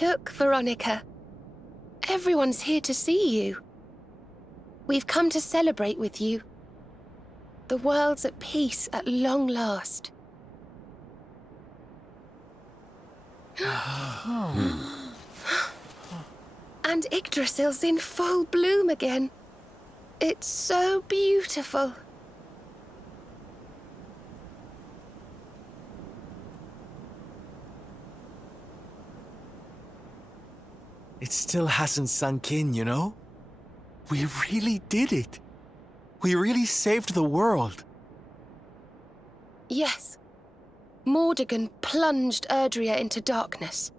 Look, Veronica. Everyone's here to see you. We've come to celebrate with you. The world's at peace at long last. And Yggdrasil's in full bloom again. It's so beautiful. It still hasn't sunk in, you know? We really did it. We really saved the world. Yes. Mordegon plunged Erdrea into darkness.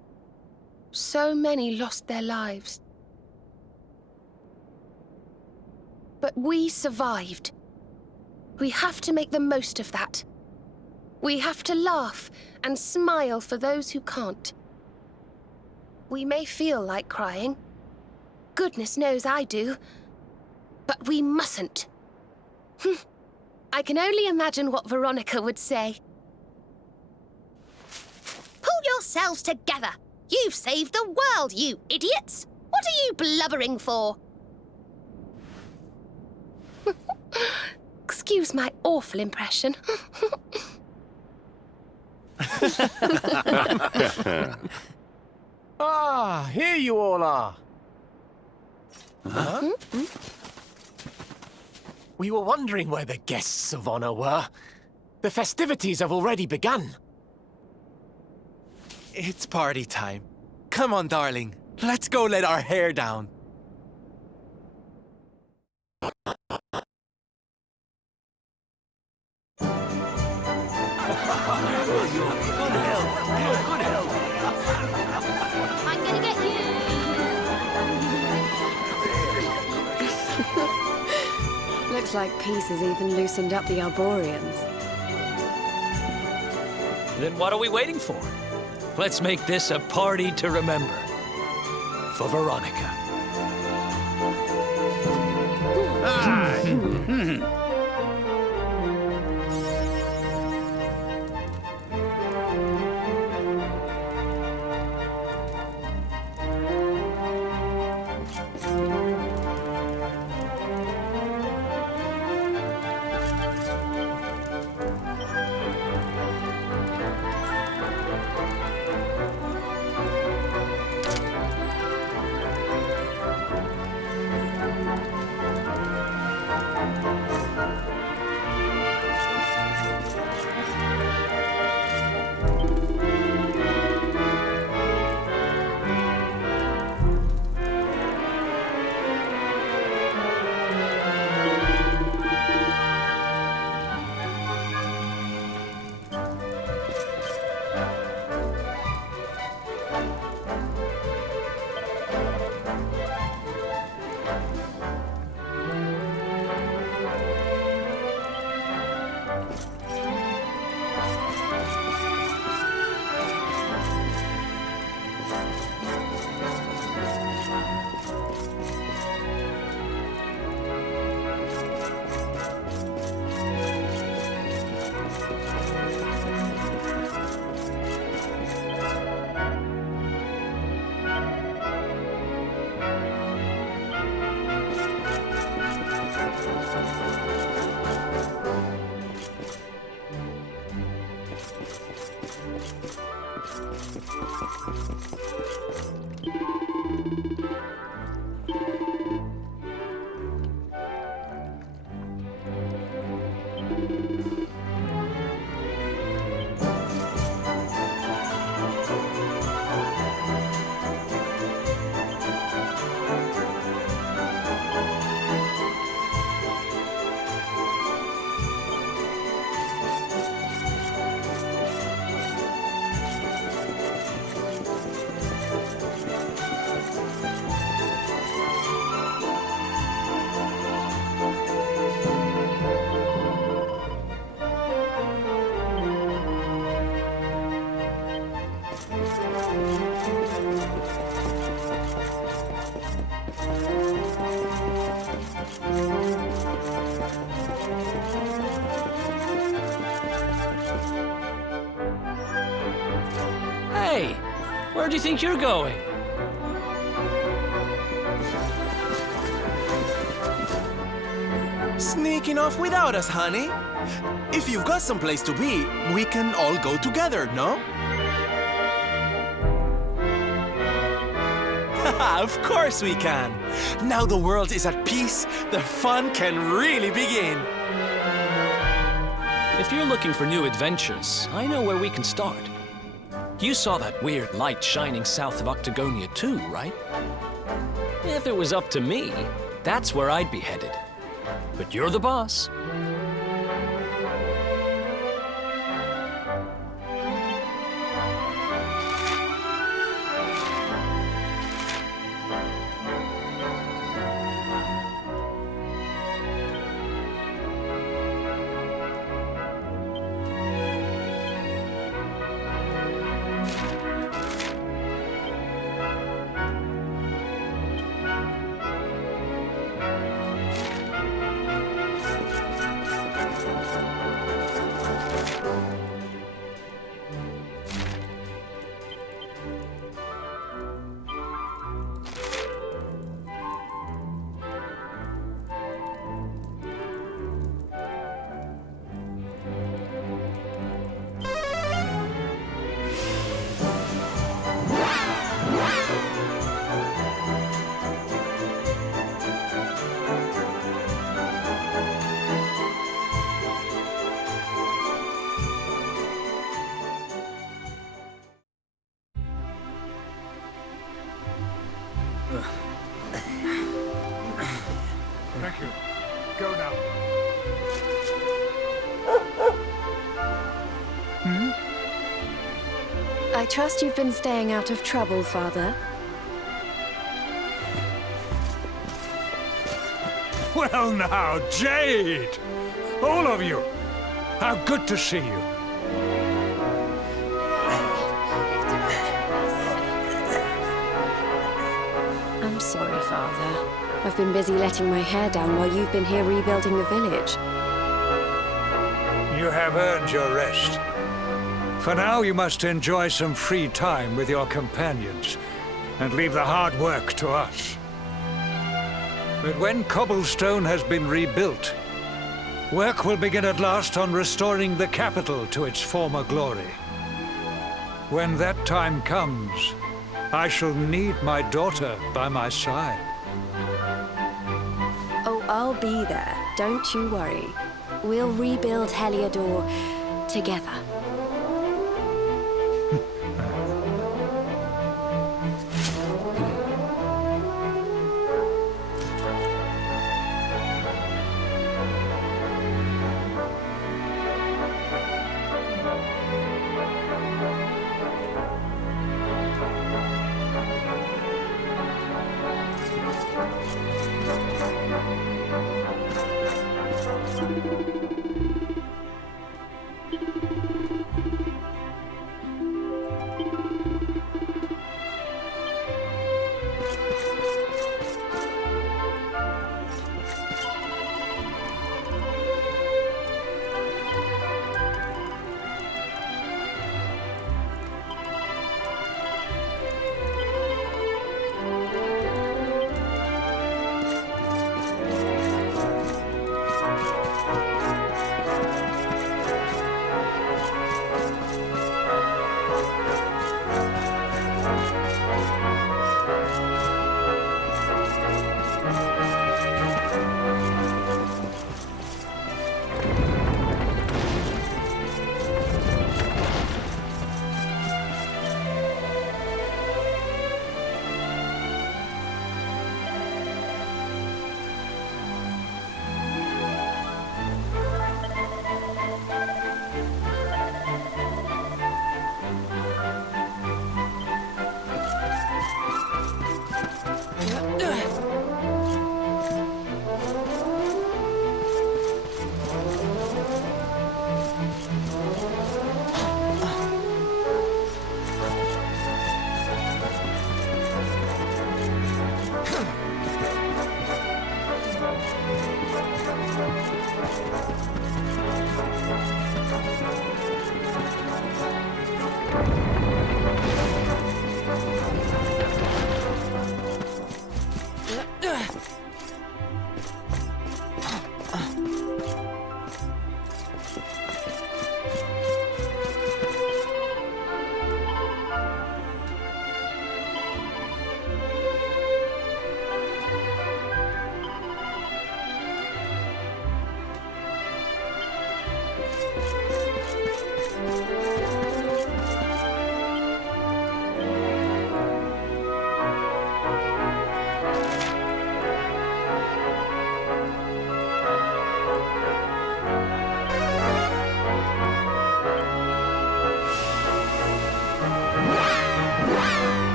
So many lost their lives. But we survived. We have to make the most of that. We have to laugh and smile for those who can't. We may feel like crying. Goodness knows I do. But we mustn't. I can only imagine what Veronica would say. Pull yourselves together! You've saved the world, you idiots! What are you blubbering for? Excuse my awful impression. Ah, here you all are. Huh? We were wondering where the guests of honor were. The festivities have already begun. It's party time. Come on, darling. Let's go let our hair down. I'm gonna get you! Looks like peace has even loosened up the Arborians. Then what are we waiting for? Let's make this a party to remember. For Veronica. Hey, where do you think you're going? Sneaking off without us, honey? If you've got someplace to be, we can all go together, no? Of course we can! Now the world is at peace, the fun can really begin! If you're looking for new adventures, I know where we can start. You saw that weird light shining south of Octagonia too, right? If it was up to me, that's where I'd be headed. But you're the boss. Thank you. Go now. I trust you've been staying out of trouble, Father. Well now, Jade! All of you! How good to see you. I'm sorry, Father. I've been busy letting my hair down while you've been here rebuilding the village. You have earned your rest. For now, you must enjoy some free time with your companions and leave the hard work to us. But when Cobblestone has been rebuilt, work will begin at last on restoring the capital to its former glory. When that time comes, I shall need my daughter by my side. Oh, I'll be there. Don't you worry. We'll rebuild Heliodor together.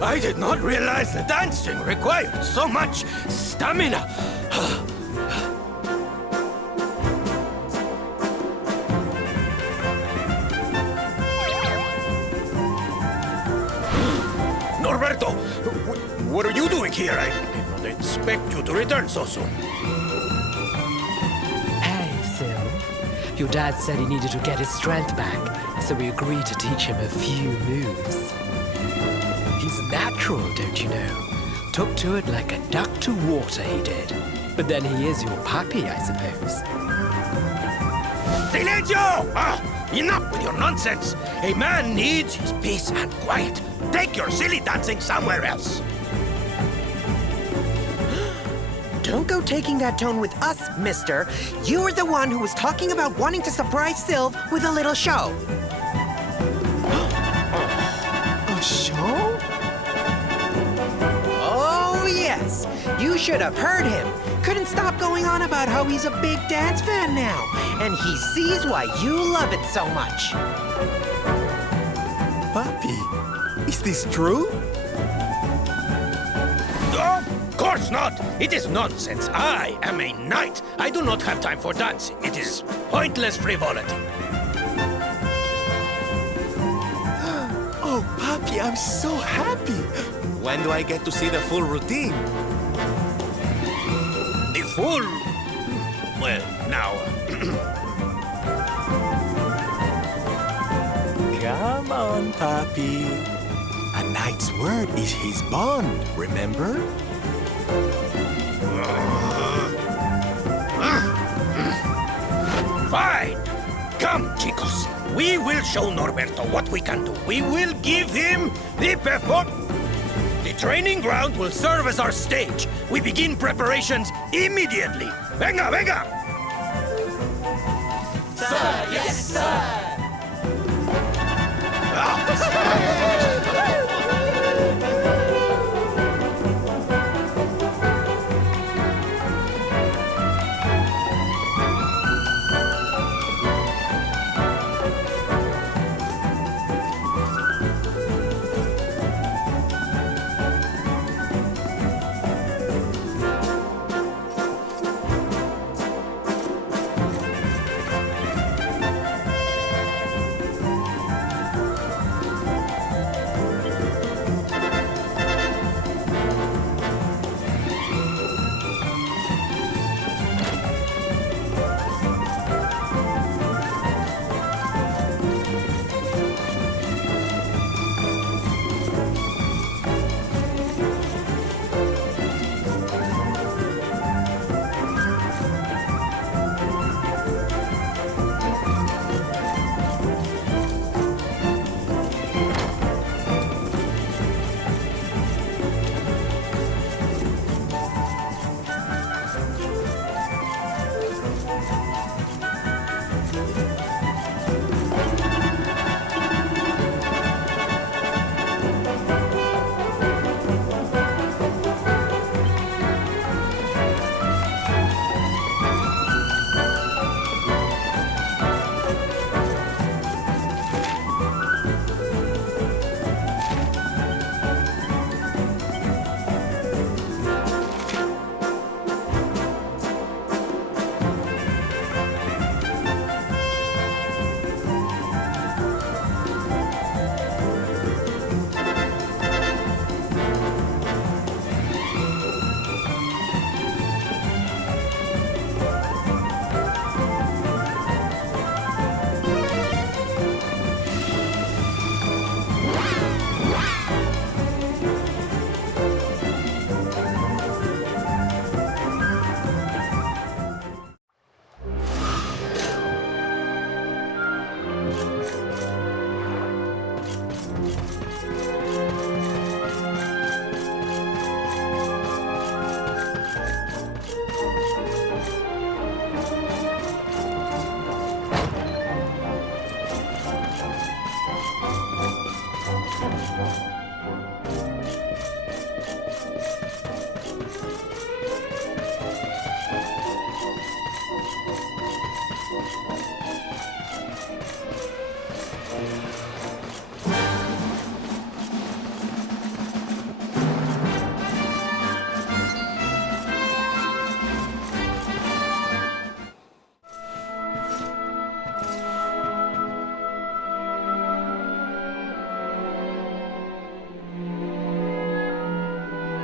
I did not realize the dancing required so much stamina. Norberto, what are you doing here? I did not expect you to return so soon. Hey, Sylve. Your dad said he needed to get his strength back, so we agreed to teach him a few moves. He's natural, don't you know? Took to it like a duck to water, he did. But then he is your puppy, I suppose. Silencio! Enough with your nonsense! A man needs his peace and quiet. Take your silly dancing somewhere else. Don't go taking that tone with us, mister. You were the one who was talking about wanting to surprise Sylve with a little show. A show? Oh, yes. You should have heard him. Couldn't stop going on about how he's a big dance fan now. And he sees why you love it so much. Papi, is this true? Of course not! It is nonsense. I am a knight. I do not have time for dancing. It is pointless frivolity. Oh, Papi, I'm so happy. When do I get to see the full routine? The full... Well, now... Come on, Papi. A knight's word is his bond, remember? Fine! Come, chicos. We will show Norberto what we can do. We will give him the perform... The training ground will serve as our stage. We begin preparations immediately. Venga, venga! Sir, yes, sir!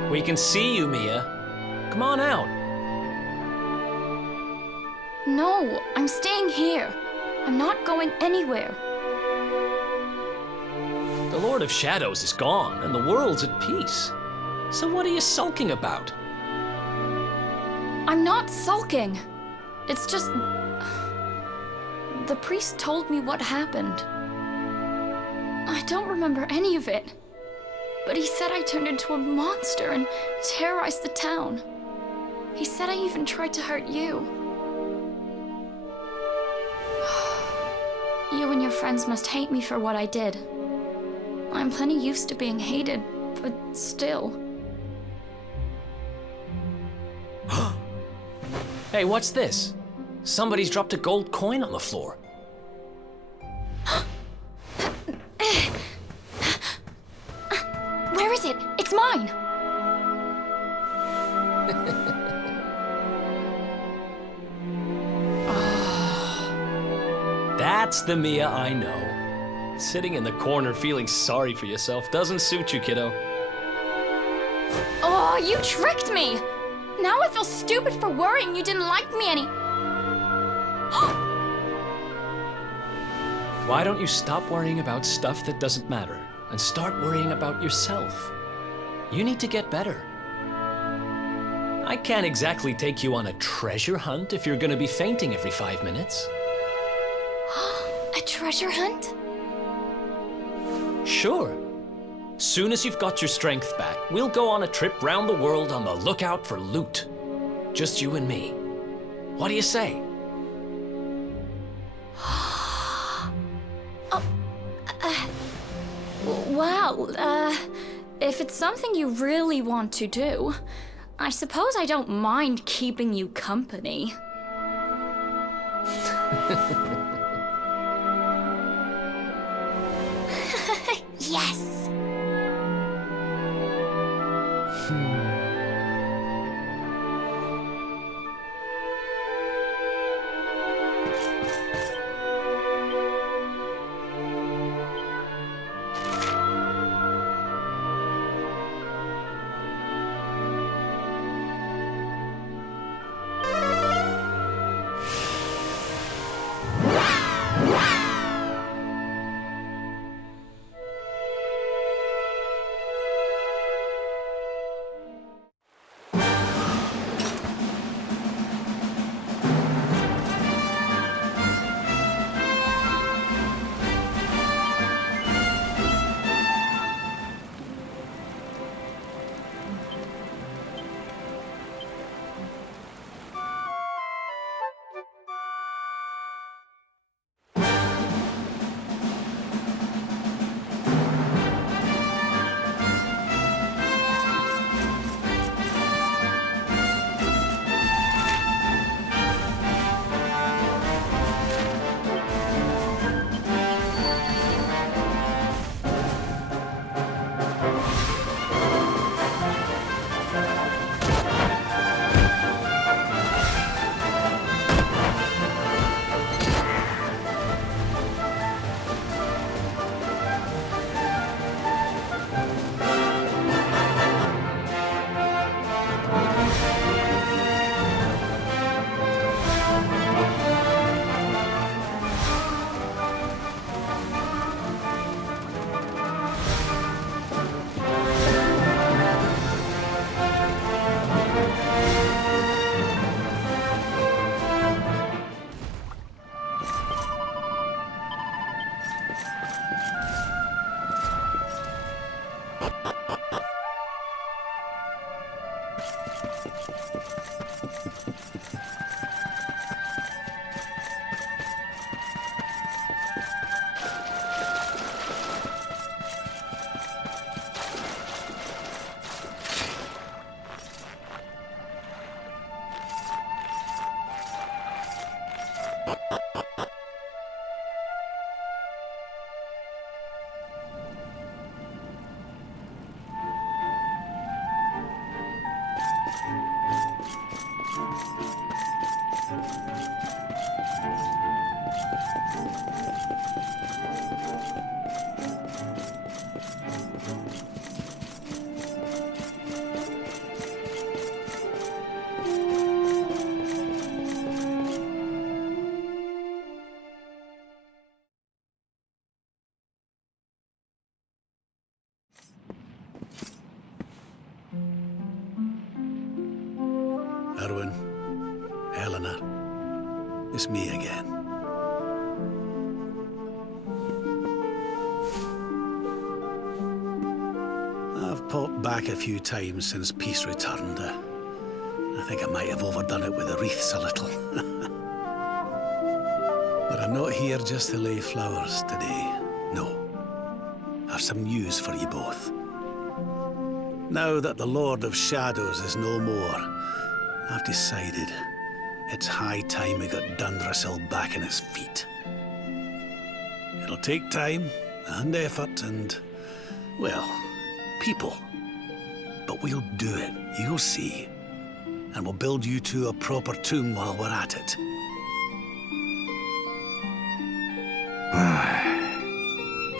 We can see you, Mia. Come on out. No, I'm staying here. I'm not going anywhere. The Lord of Shadows is gone, and the world's at peace. So what are you sulking about? I'm not sulking. It's just... The priest told me what happened. I don't remember any of it. But he said I turned into a monster and terrorized the town. He said I even tried to hurt you. You and your friends must hate me for what I did. I'm plenty used to being hated, but still. Hey, what's this? Somebody's dropped a gold coin on the floor. Where is it? It's mine! That's the Mia I know. Sitting in the corner feeling sorry for yourself doesn't suit you, kiddo. Oh, you tricked me! Now I feel stupid for worrying you didn't like me any... Why don't you stop worrying about stuff that doesn't matter and start worrying about yourself? You need to get better. I can't exactly take you on a treasure hunt if you're gonna be fainting every 5 minutes. A treasure hunt? Sure. Soon as you've got your strength back, we'll go on a trip round the world on the lookout for loot. Just you and me. What do you say? Well, if it's something you really want to do, I suppose I don't mind keeping you company. Yes! It's me again. I've popped back a few times since peace returned. I think I might have overdone it with the wreaths a little. But I'm not here just to lay flowers today. No. I've some news for you both. Now that the Lord of Shadows is no more, I've decided it's high time we got Dundrasil back on his feet. It'll take time and effort and, well, people. But we'll do it, you'll see. And we'll build you two a proper tomb while we're at it.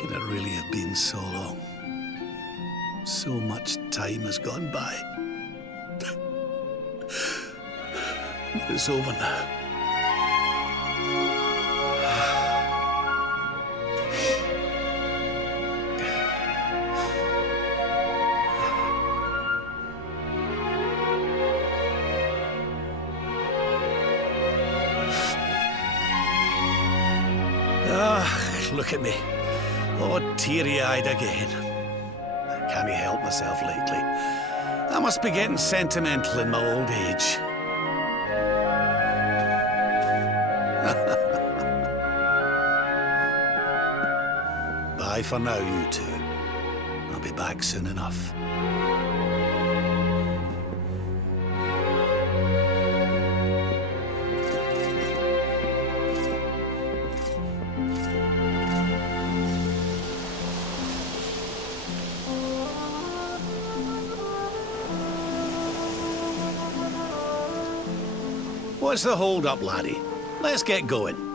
Can it really have been so long? So much time has gone by. But it's over now. Look at me. Oh, teary-eyed again. I can't help myself lately. I must be getting sentimental in my old age. Bye for now, you two. I'll be back soon enough. What's the hold-up, laddie? Let's get going.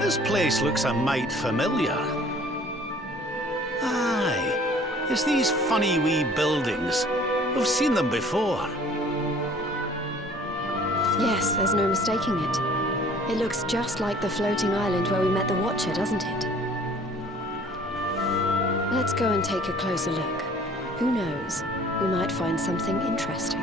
This place looks a mite familiar. Aye, it's these funny wee buildings. We've seen them before. Yes, there's no mistaking it. It looks just like the floating island where we met the Watcher, doesn't it? Let's go and take a closer look. Who knows? We might find something interesting.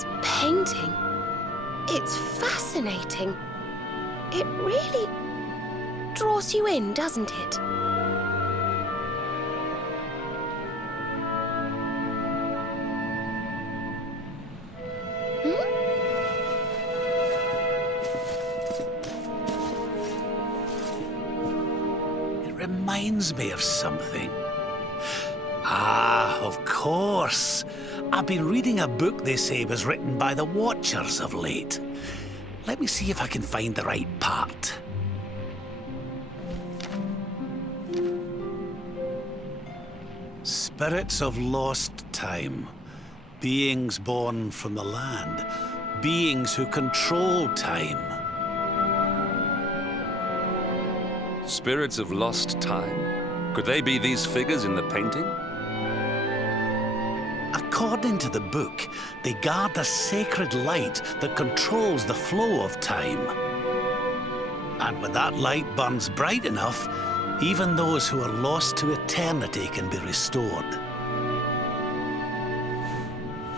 This painting, it's fascinating. It really draws you in, doesn't it? It reminds me of something. Ah, of course. I've been reading a book they say was written by the Watchers of late. Let me see if I can find the right part. Spirits of lost time. Beings born from the land. Beings who control time. Spirits of lost time? Could they be these figures in the painting? According to the book, they guard the sacred light that controls the flow of time. And when that light burns bright enough, even those who are lost to eternity can be restored.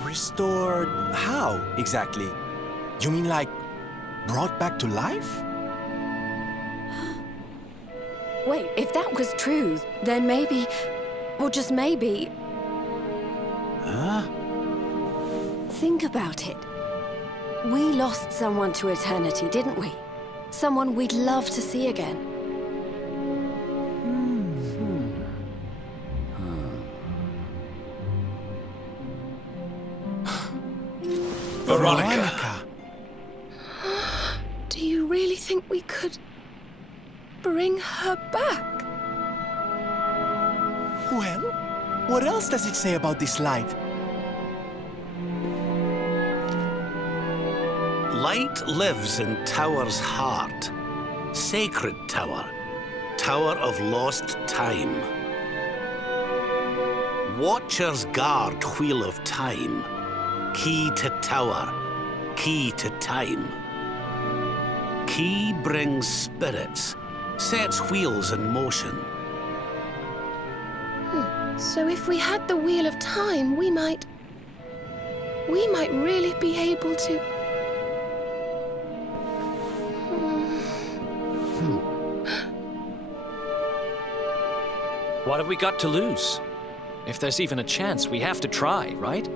Restored how, exactly? You mean like brought back to life? Wait, if that was true, then maybe, or just maybe... Huh? Think about it. We lost someone to eternity, didn't we? Someone we'd love to see again. Veronica! Do you really think we could bring her back? Well, what else does it say about this light? Light lives in Tower's heart. Sacred Tower. Tower of lost time. Watchers guard Wheel of Time. Key to Tower. Key to time. Key brings spirits. Sets wheels in motion. So if we had the Wheel of Time, we might really be able to... What have we got to lose? If there's even a chance, we have to try, right?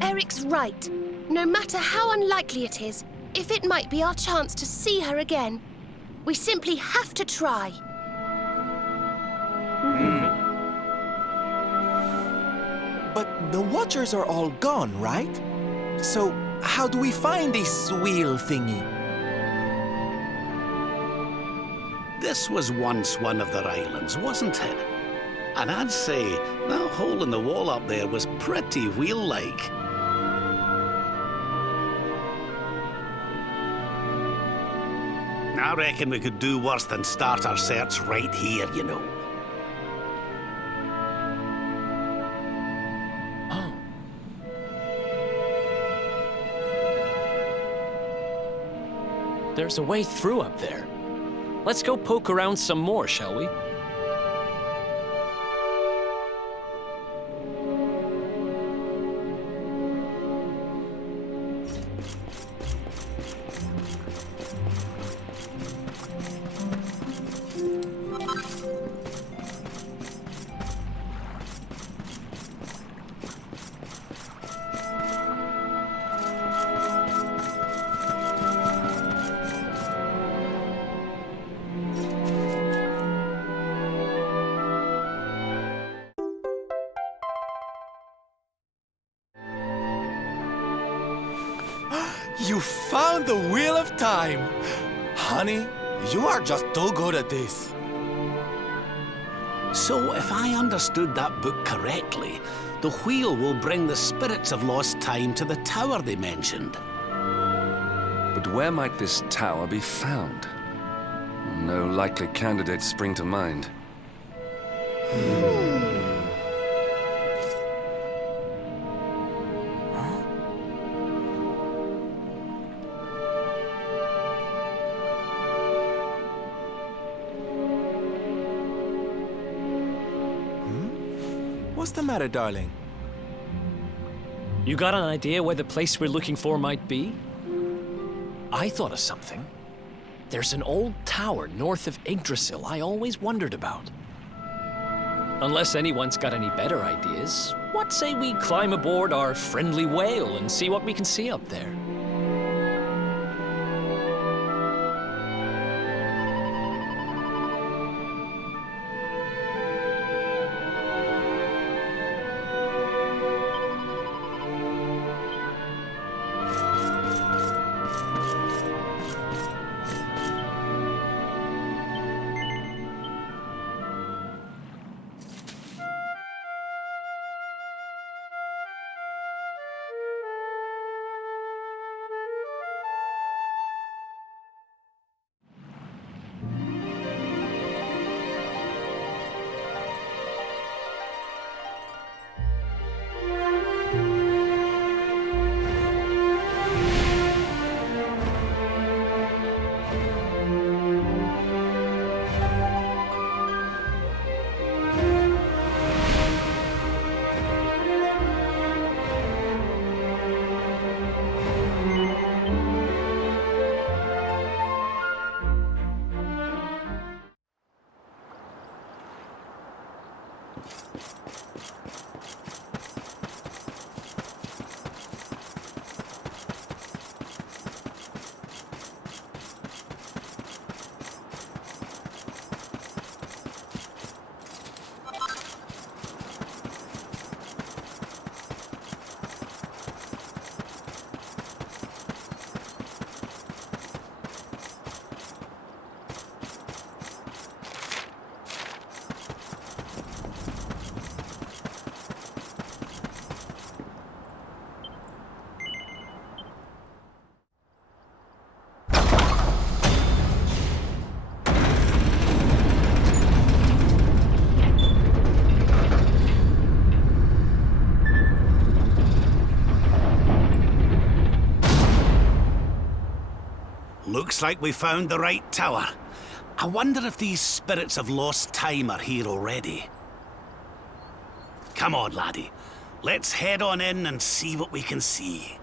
Eric's right. No matter how unlikely it is, if it might be our chance to see her again, we simply have to try. But the Watchers are all gone, right? So how do we find this wheel thingy? This was once one of their islands, wasn't it? And I'd say that hole in the wall up there was pretty wheel-like. I reckon we could do worse than start our search right here, you know. There's a way through up there. Let's go poke around some more, shall we? You found the Wheel of Time! Honey, you are just too good at this. So, if I understood that book correctly, the wheel will bring the spirits of lost time to the tower they mentioned. But where might this tower be found? No likely candidates spring to mind. What's the matter, darling? You got an idea where the place we're looking for might be? I thought of something. There's an old tower north of Yggdrasil I always wondered about. Unless anyone's got any better ideas, what say we climb aboard our friendly whale and see what we can see up there? Looks like we found the right tower. I wonder if these spirits of lost time are here already. Come on, laddie. Let's head on in and see what we can see.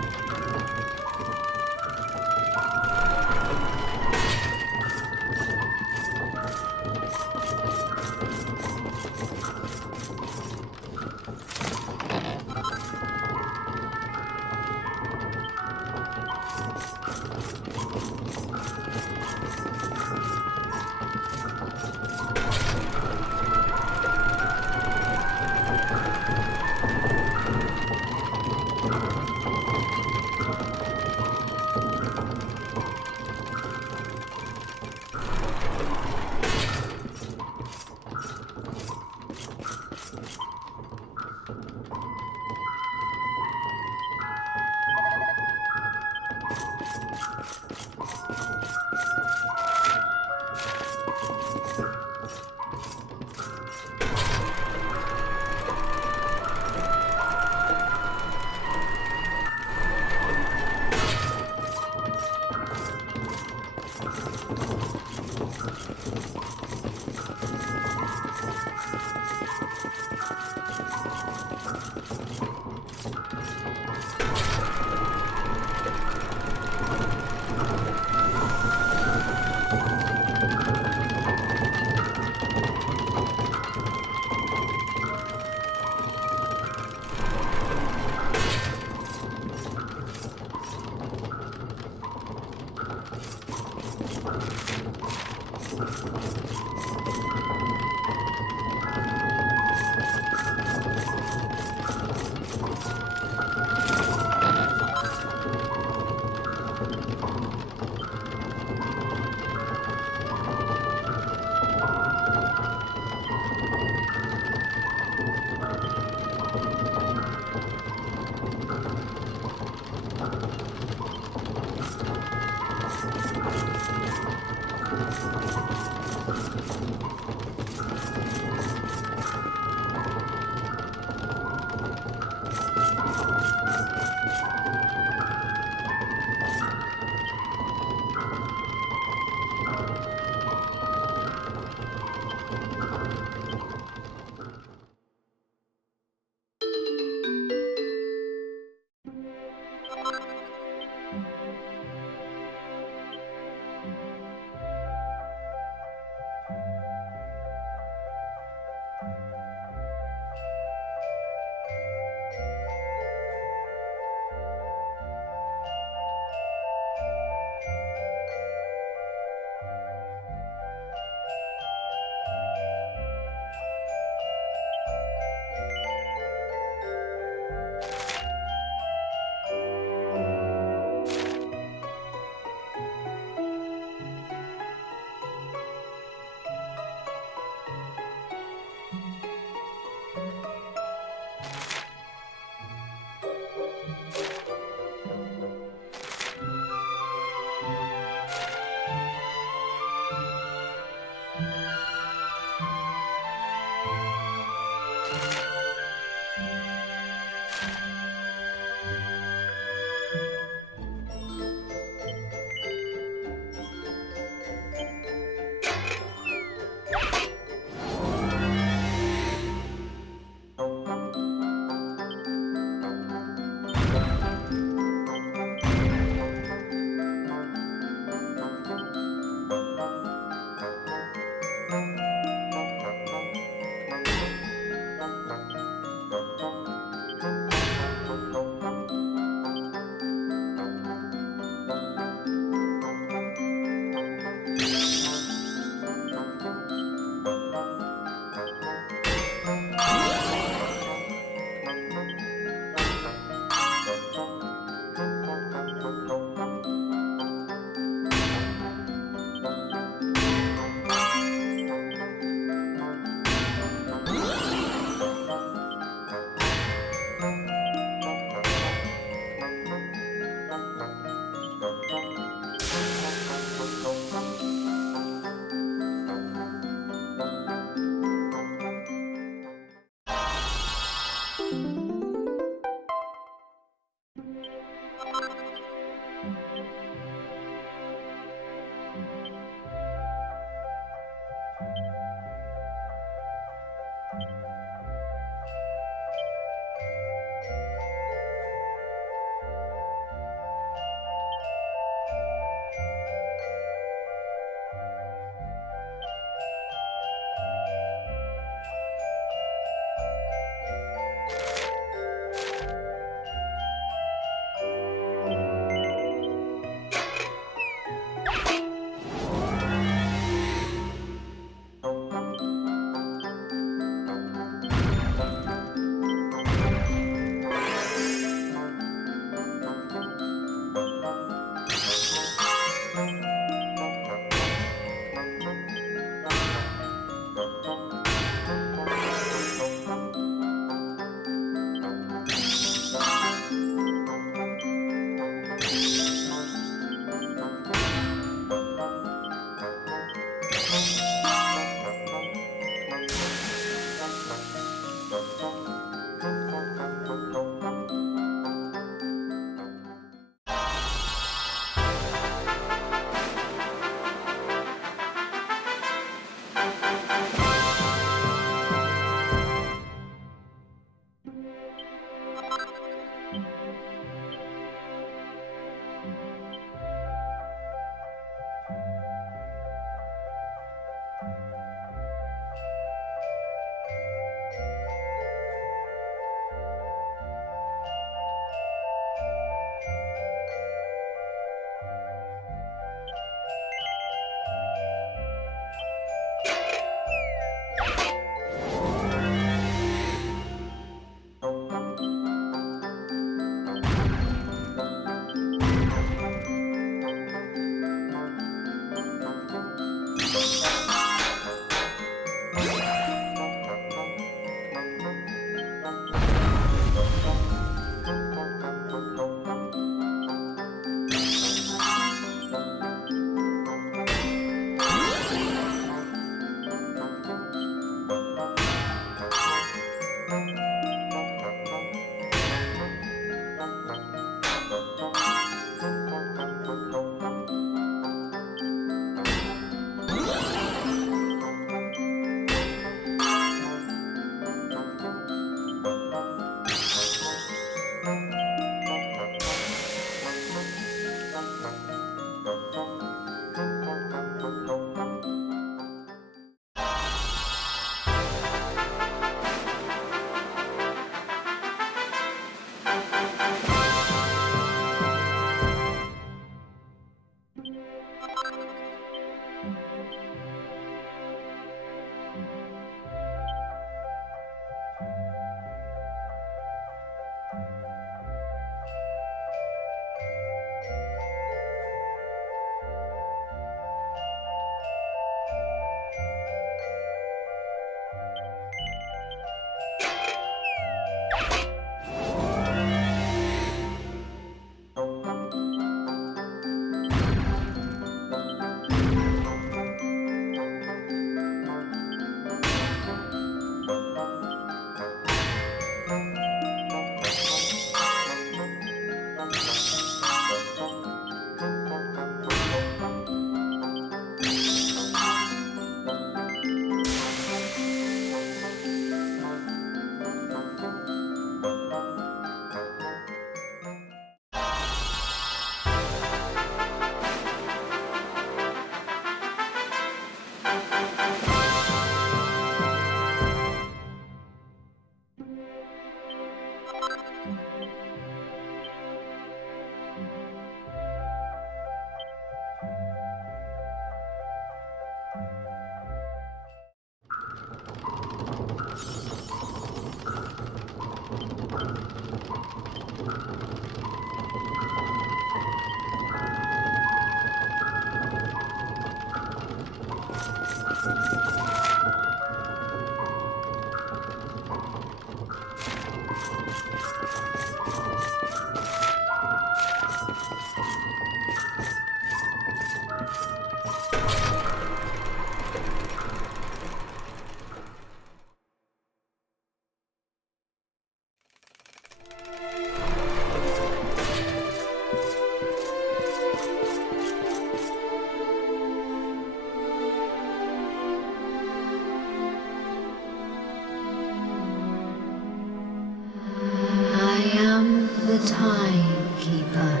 time keeper,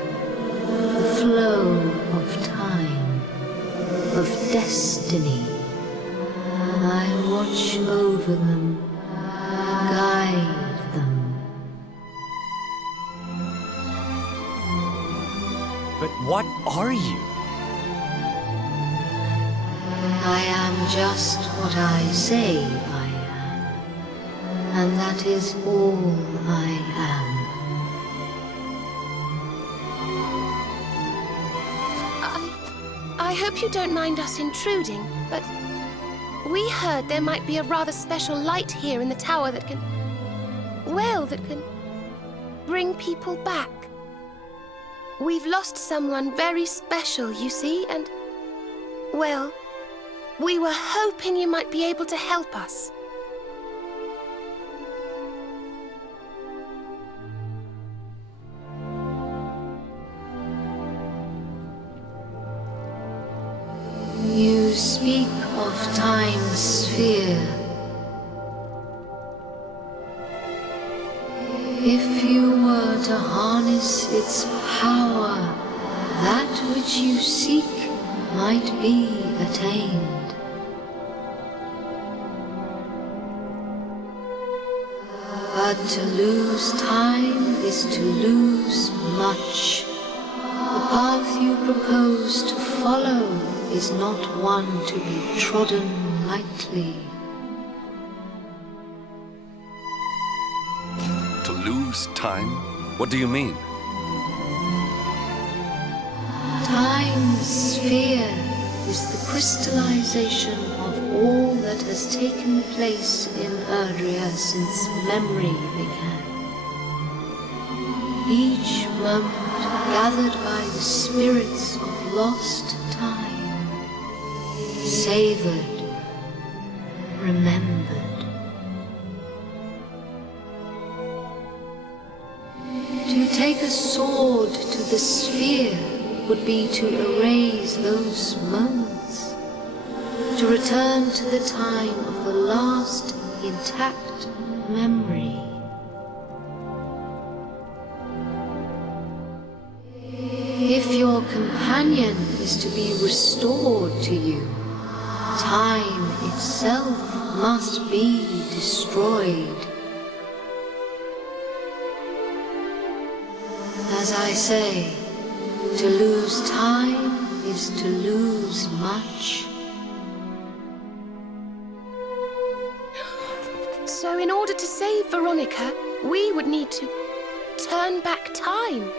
the flow of time, of destiny. I watch over them, guide them. But what are you? I am just what I say I am, and that is all I am. I hope you don't mind us intruding, but we heard there might be a rather special light here in the tower that can... well, that can bring people back. We've lost someone very special, you see, and... well, we were hoping you might be able to help us. You speak of time's sphere. If you were to harness its power, that which you seek might be attained. But to lose time is to lose much. The path you propose to follow is not one to be trodden lightly. To lose time? What do you mean? Time's sphere is the crystallization of all that has taken place in Erdrea since memory began. Each moment gathered by the spirits of lost time, savored, remembered. To take a sword to the sphere would be to erase those moments, to return to the time of the last intact memory. If your companion is to be restored to you, time itself must be destroyed. As I say, to lose time is to lose much. So in order to save Veronica, we would need to turn back time.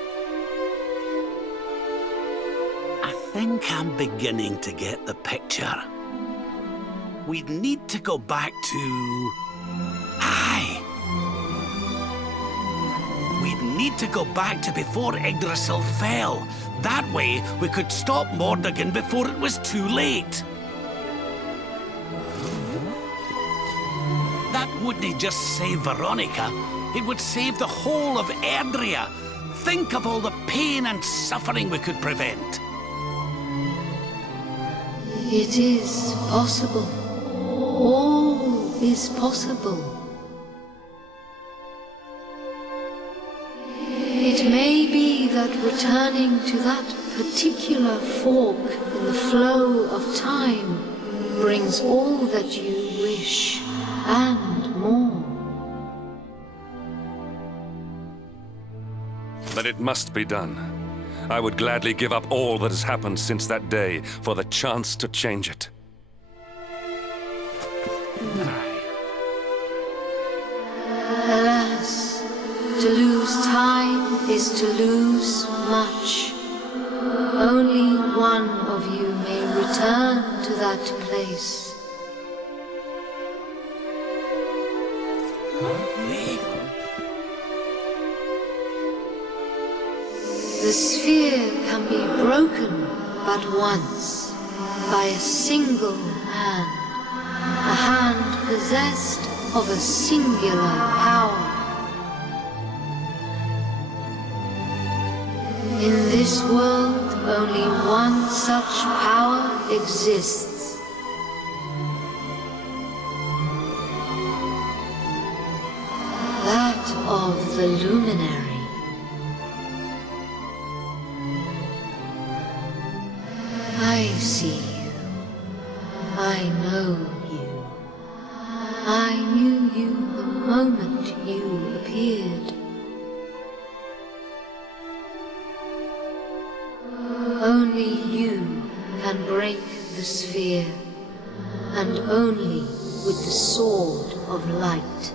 I think I'm beginning to get the picture. We'd need to go back to... Aye. We'd need to go back to before Yggdrasil fell. That way, we could stop Mordegon before it was too late. That wouldn't just save Veronica. It would save the whole of Erdrea. Think of all the pain and suffering we could prevent. It is possible. All is possible. It may be that returning to that particular fork in the flow of time brings all that you wish and more. Then it must be done. I would gladly give up all that has happened since that day for the chance to change it. Alas, to lose time is to lose much. Only one of you may return to that place. The sphere can be broken but once, by a single hand. A hand possessed of a singular power. In this world, only one such power exists. That of the Luminary. see you. I know you. I knew you the moment you appeared. Only you can break the sphere, and only with the sword of light.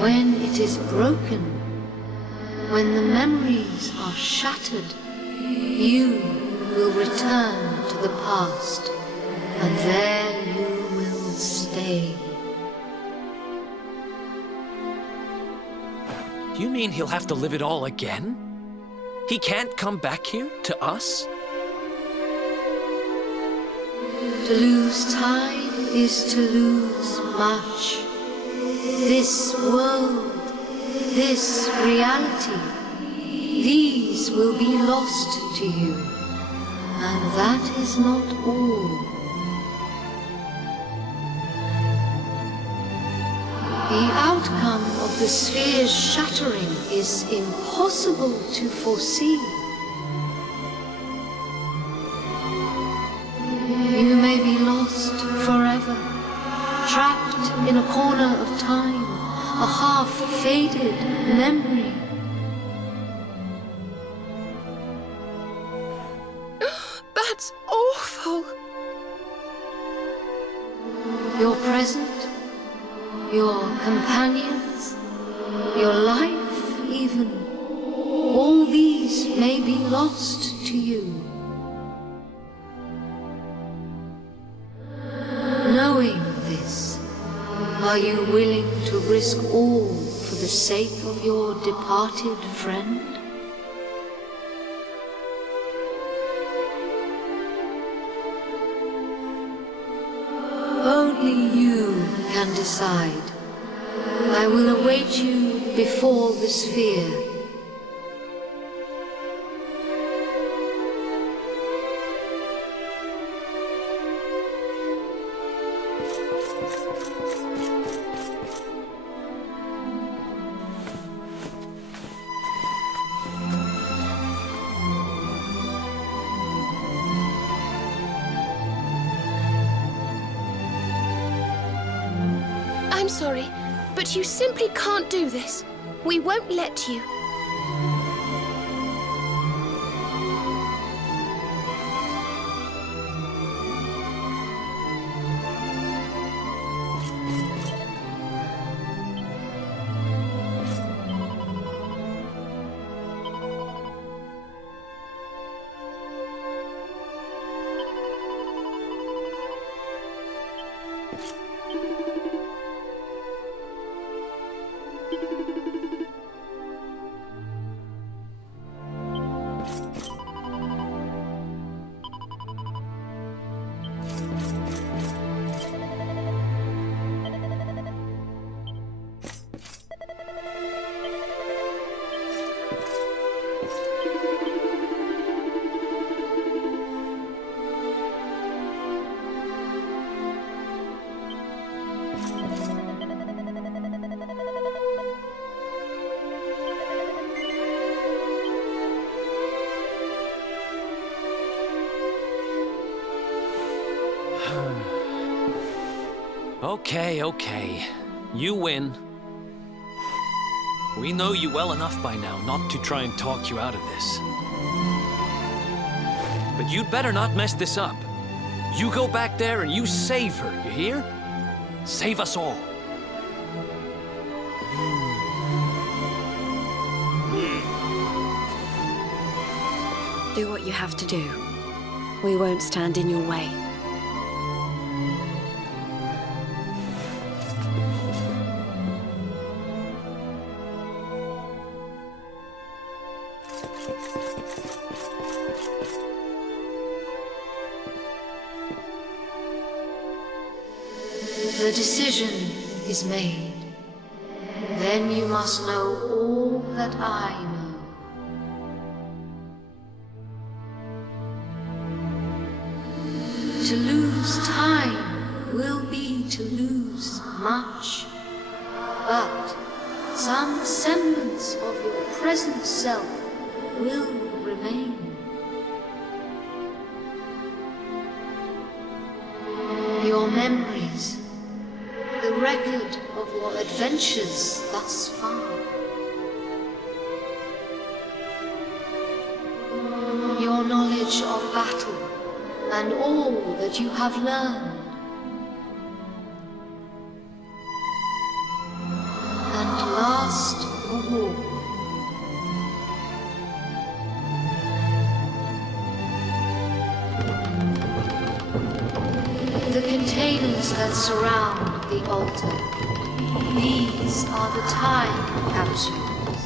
When it is broken, when the memories are shattered, you will return to the past, and there you will stay. You mean he'll have to live it all again? He can't come back here, to us? To lose time is to lose much. This world, this reality, these will be lost to you. And that is not all. The outcome of the sphere's shattering is impossible to foresee. You may be lost forever, trapped in a corner of time, a half-faded memory. That's awful. Your present, your companions, your life even, all these may be lost to you. Knowing this, are you willing to risk all for the sake of your departed friend? Only you can decide. I will await you before the sphere. I'm sorry, but you simply can't do this. We won't let you. Okay. You win. We know you well enough by now not to try and talk you out of this. But you'd better not mess this up. You go back there and you save her, you hear? Save us all. Do what you have to do. We won't stand in your way. The decision is made. Then you must know all that I know. To lose time will be to lose much. But some semblance of your present self will remain. Your memories, the record of your adventures thus far. Your knowledge of battle and all that you have learned. And last of all, the containers that surround the altar. These are the time capsules.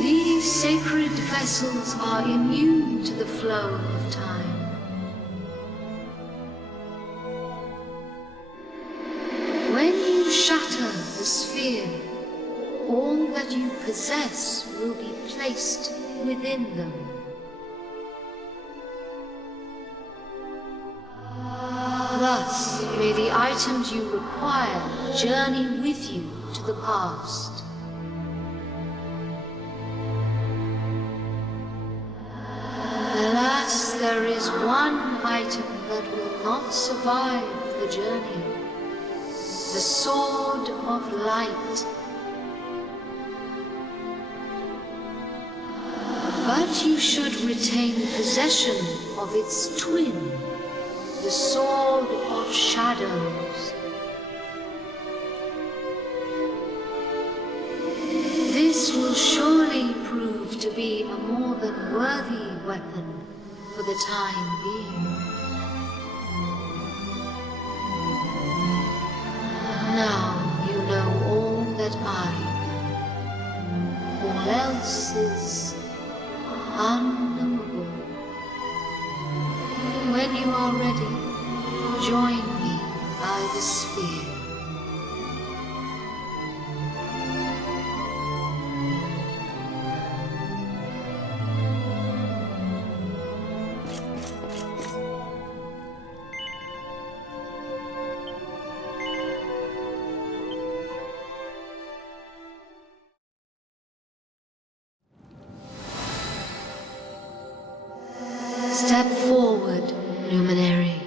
These sacred vessels are immune to the flow of time. When you shatter the sphere, all that you possess will be placed within them. Thus, may the items you require journey with you to the past. Alas, there is one item that will not survive the journey. The Sword of Light. But you should retain possession of its twin, the Sword of Shadows. This will surely prove to be a more than worthy weapon for the time being. Now you know all that I know. All else is unknowable. When you are ready, join me by the sphere. Step forward, Luminary,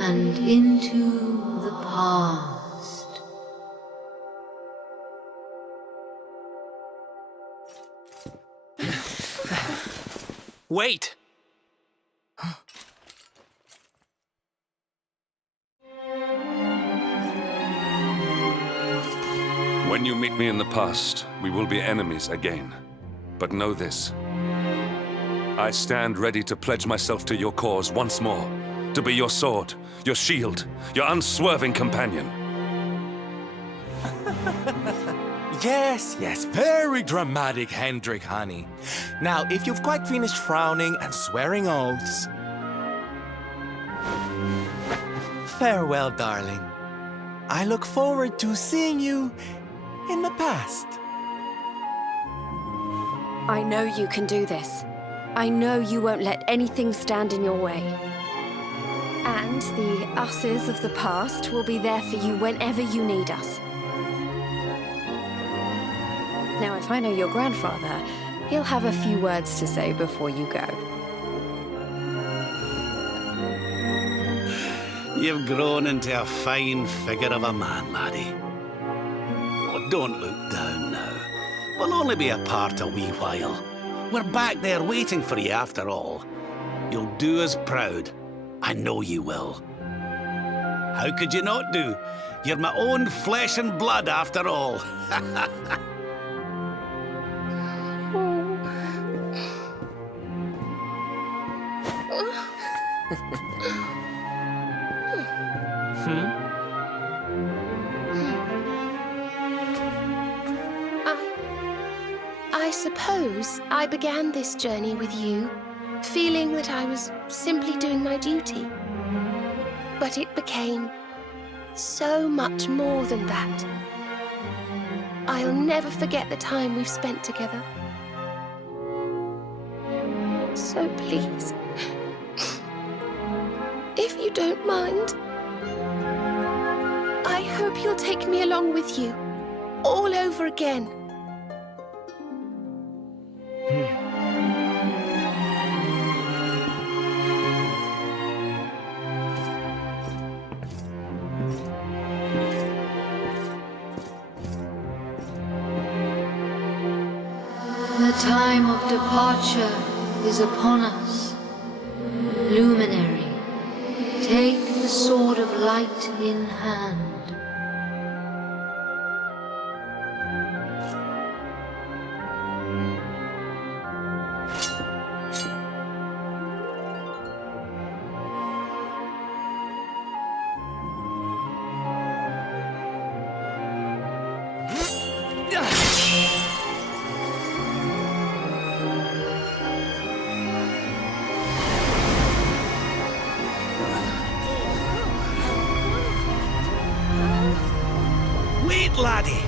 and into the past. Wait! When you meet me in the past, we will be enemies again. But know this. I stand ready to pledge myself to your cause once more. To be your sword, your shield, your unswerving companion. Yes, yes, very dramatic, Hendrik, honey. Now, if you've quite finished frowning and swearing oaths... Farewell, darling. I look forward to seeing you in the past. I know you can do this. I know you won't let anything stand in your way. And the us's of the past will be there for you whenever you need us. Now, if I know your grandfather, he'll have a few words to say before you go. You've grown into a fine figure of a man, laddie. Oh, don't look down now. We'll only be apart a wee while. We're back there waiting for you after all. You'll do us proud. I know you will. How could you not do? You're my own flesh and blood after all. I suppose I began this journey with you, feeling that I was simply doing my duty. But it became so much more than that. I'll never forget the time we've spent together. So please, if you don't mind, I hope you'll take me along with you all over again. The time of departure is upon us. Luminary, take the sword of light in hand. Wait, laddie!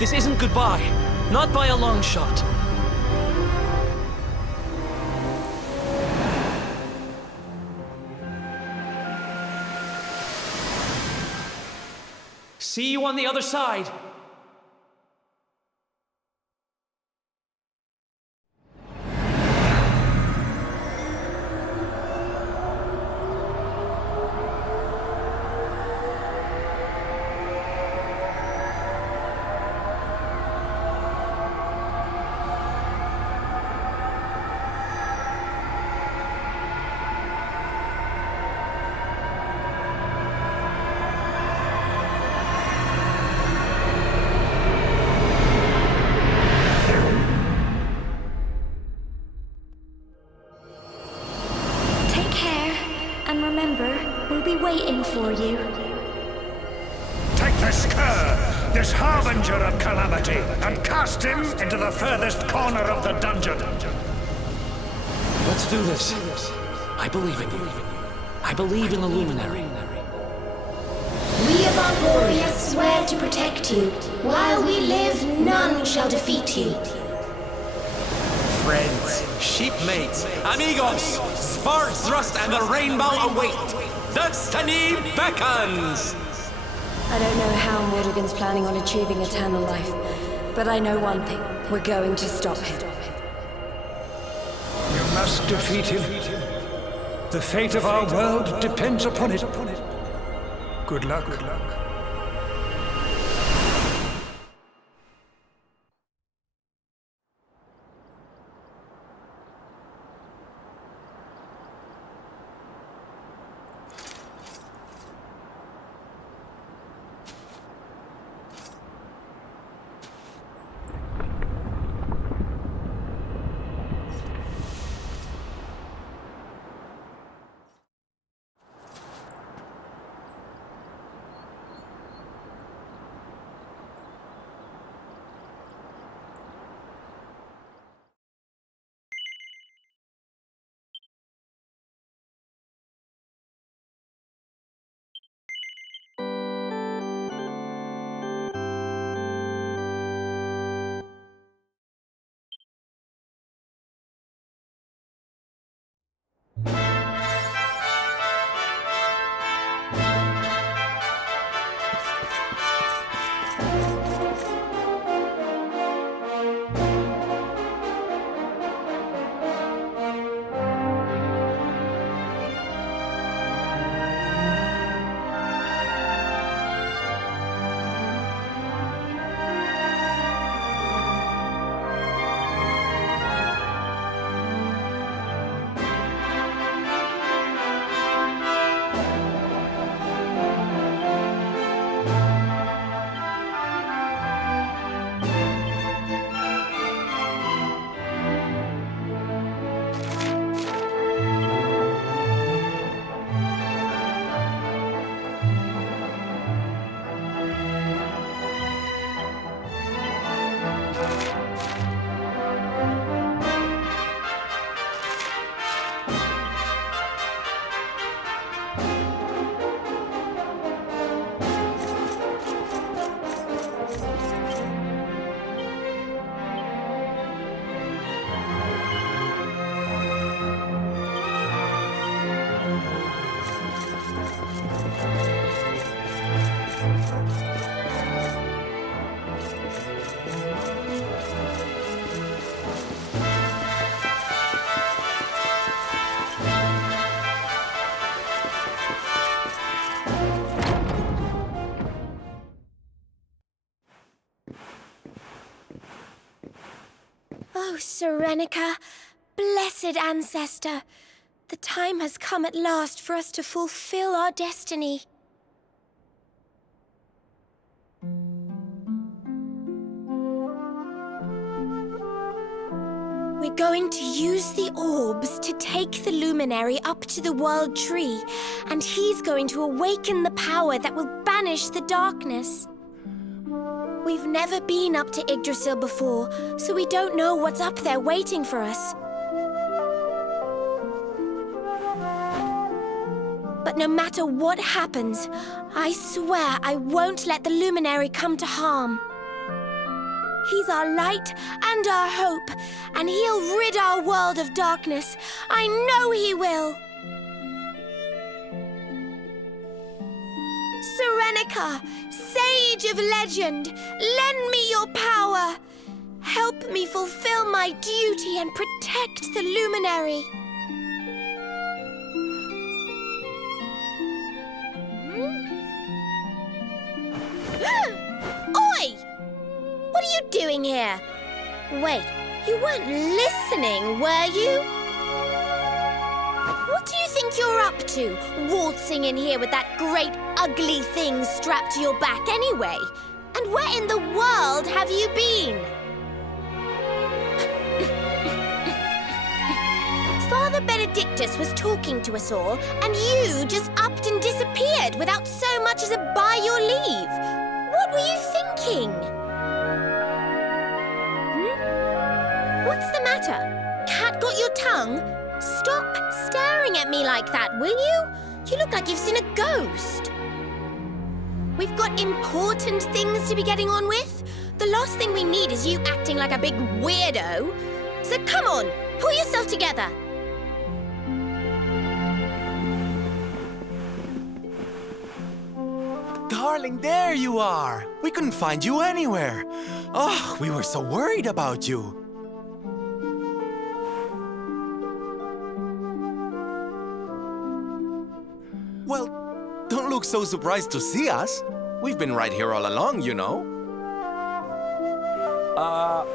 This isn't goodbye. Not by a long shot. See you on the other side. Waiting for you. Take this cur, this harbinger of calamity, and cast him into the furthest corner of the dungeon. Let's do this. I believe in you. I believe in the Luminary. We of Arborea swear to protect you. While we live, none shall defeat you. Friends, shipmates, amigos, Svar's thrust and the rainbow await. Destiny beckons! I don't know how Mordegon's planning on achieving eternal life, but I know one thing. We're going to stop him. You must defeat him. The fate of our world depends upon it. Good luck. Good luck. Oh, Serenica, blessed ancestor, the time has come at last for us to fulfill our destiny. We're going to use the orbs to take the Luminary up to the World Tree, and he's going to awaken the power that will banish the darkness. We've never been up to Yggdrasil before, so we don't know what's up there waiting for us. But no matter what happens, I swear I won't let the Luminary come to harm. He's our light and our hope, and he'll rid our world of darkness. I know he will! Serenica, sage of legend, lend me your power! Help me fulfill my duty and protect the Luminary. Oi! What are you doing here? Wait, you weren't listening, were you? What do you think you're up to, waltzing in here with that great ugly thing strapped to your back anyway? And where in the world have you been? Father Benedictus was talking to us all, and you just upped and disappeared without so much as a by your leave. What were you thinking? What's the matter? Cat got your tongue? Stop staring at me like that, will you? You look like you've seen a ghost. We've got important things to be getting on with. The last thing we need is you acting like a big weirdo. So come on, pull yourself together. Darling, there you are! We couldn't find you anywhere. Oh, we were so worried about you. Well, don't look so surprised to see us. We've been right here all along, you know.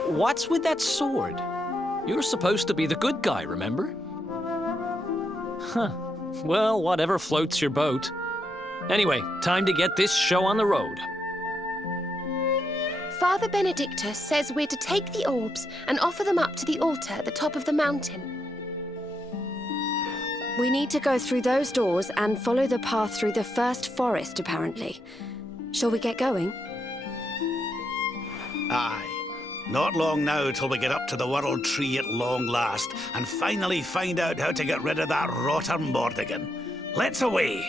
What's with that sword? You're supposed to be the good guy, remember? Huh. Well, whatever floats your boat. Anyway, time to get this show on the road. Father Benedictus says we're to take the orbs and offer them up to the altar at the top of the mountain. We need to go through those doors and follow the path through the first forest, apparently. Shall we get going? Aye. Not long now till we get up to the World Tree at long last and finally find out how to get rid of that rotter Mordigan. Let's away!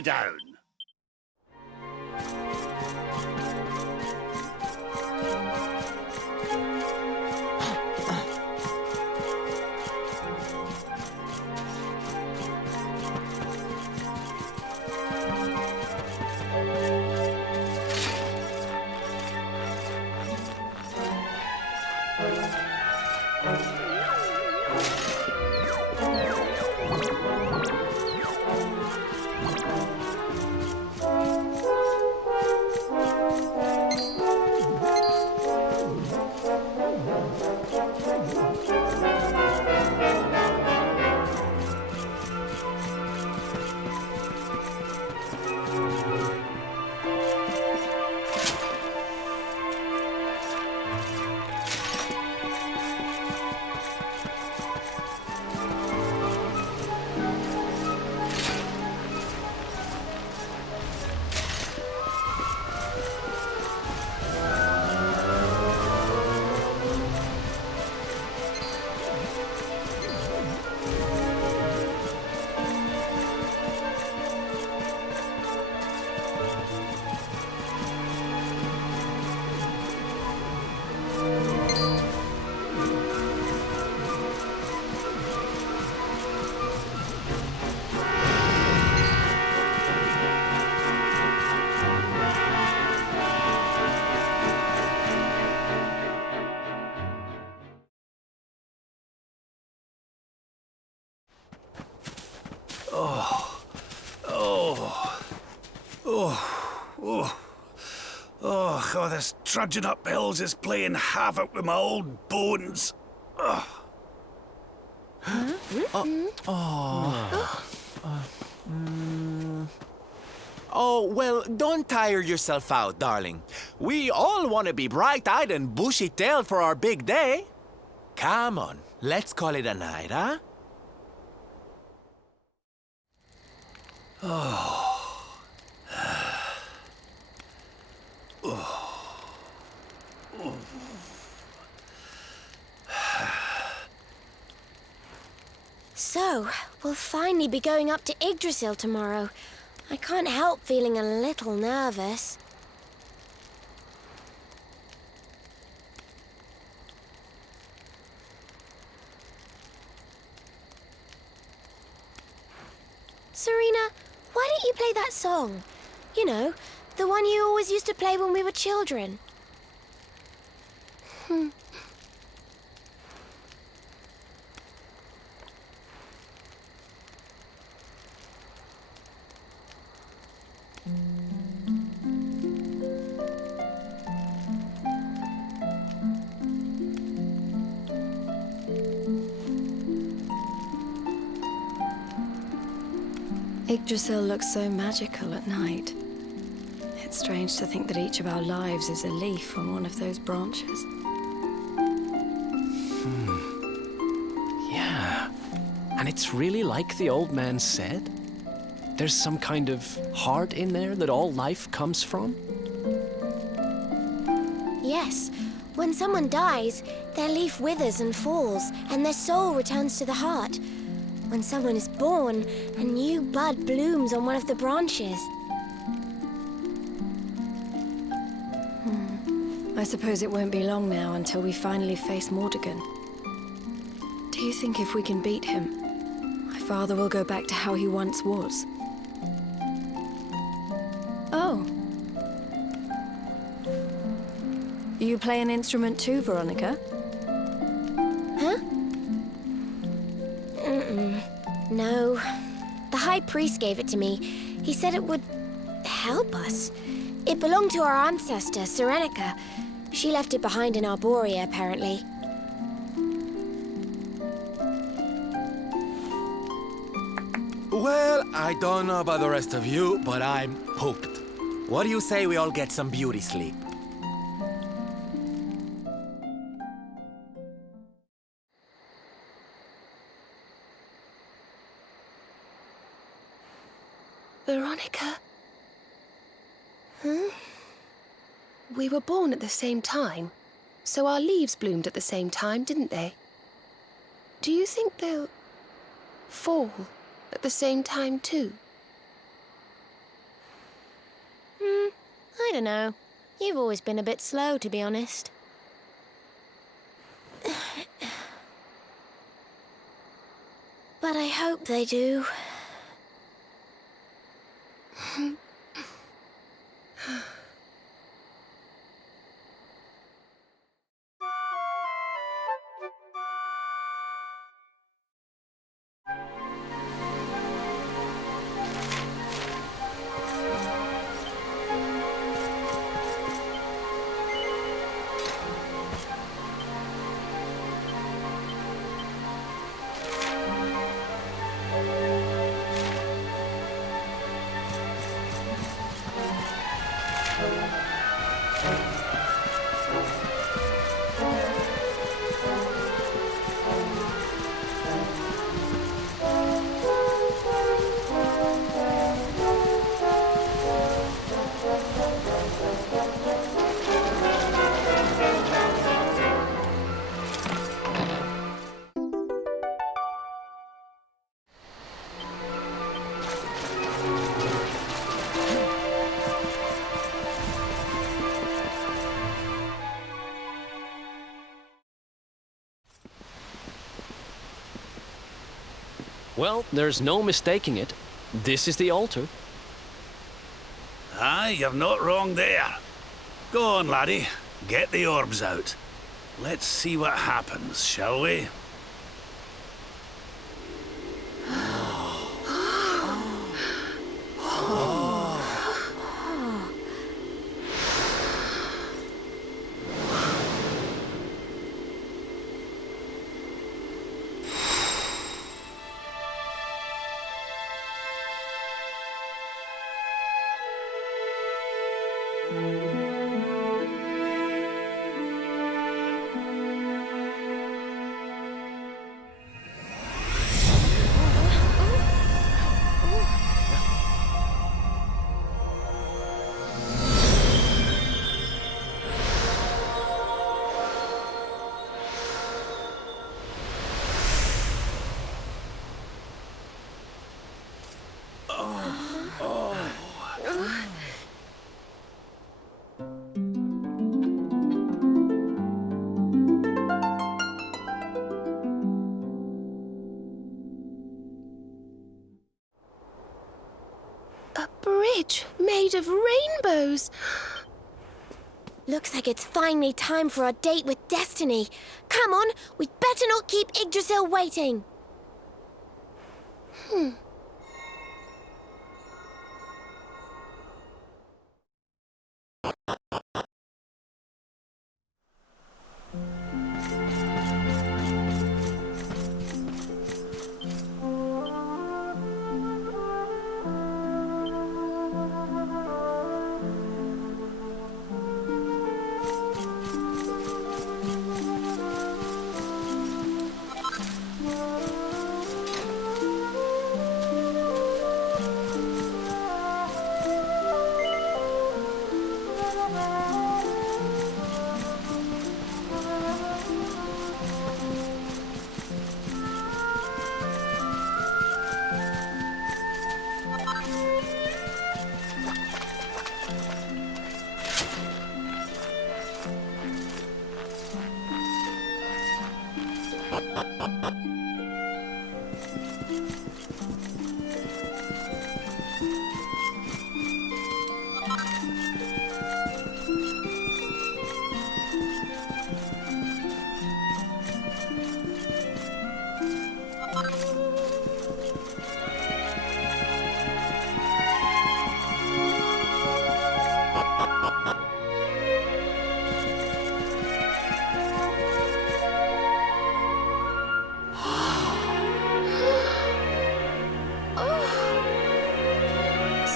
lay down. Oh, this trudging up hills is playing havoc with my old bones. Ugh. Oh, well, don't tire yourself out, darling. We all want to be bright-eyed and bushy-tailed for our big day. Come on, let's call it a night, huh? So, we'll finally be going up to Yggdrasil tomorrow. I can't help feeling a little nervous. Serena, why don't you play that song? You know, the one you always used to play when we were children. Yggdrasil looks so magical at night. It's strange to think that each of our lives is a leaf on one of those branches. Yeah. And it's really like the old man said? There's some kind of heart in there that all life comes from? Yes. When someone dies, their leaf withers and falls, and their soul returns to the heart. When someone is born, a new bud blooms on one of the branches. I suppose it won't be long now until we finally face Mordegon. Do you think if we can beat him, my father will go back to how he once was? Oh. You play an instrument too, Veronica? Huh? No. The High Priest gave it to me. He said it would help us. It belonged to our ancestor, Serenica. She left it behind in Arborea, apparently. Well, I don't know about the rest of you, but I'm hooked. What do you say we all get some beauty sleep? Veronica? Huh? We were born at the same time, so our leaves bloomed at the same time, didn't they? Do you think they'll fall at the same time too? I don't know. You've always been a bit slow, to be honest. But I hope they do. Well, there's no mistaking it. This is the altar. Aye, you're not wrong there. Go on, laddie. Get the orbs out. Let's see what happens, shall we? Bridge made of rainbows. Looks like it's finally time for our date with Destiny. Come on, we'd better not keep Yggdrasil waiting.